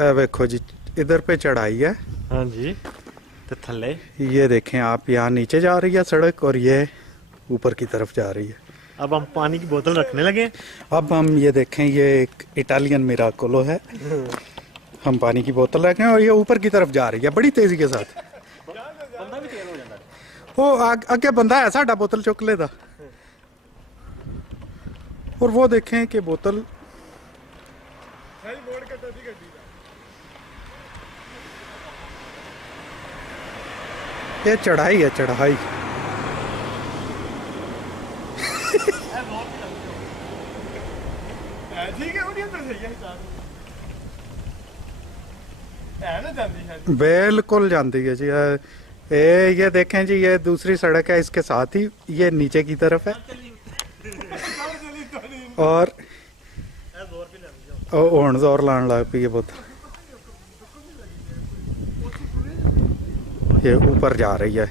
देखो जी, इधर पे चढ़ाई है। हाँ जी। तो थल्ले ये देखें आप, यहाँ नीचे जा रही है सड़क और ये ऊपर की तरफ जा रही है। अब हम पानी की बोतल रखने लगे। अब हम ये देखें, ये एक इटालियन मिराकोलो है। हम पानी की बोतल रखें और ये ऊपर की तरफ जा रही है बड़ी तेजी के साथ। बंदा भी तेज हो जाता है। वो आगे बंदा है साडा, बोतल चुक लेदा। और वो देखें कि बोतल ये चढ़ाई है, चढ़ाई। बिल्कुल जानती है जी। ये देखें जी, ये दूसरी सड़क है, इसके साथ ही ये नीचे की तरफ है। और हुण जोर लाने लग पई है बोतल, ये ऊपर जा रही है।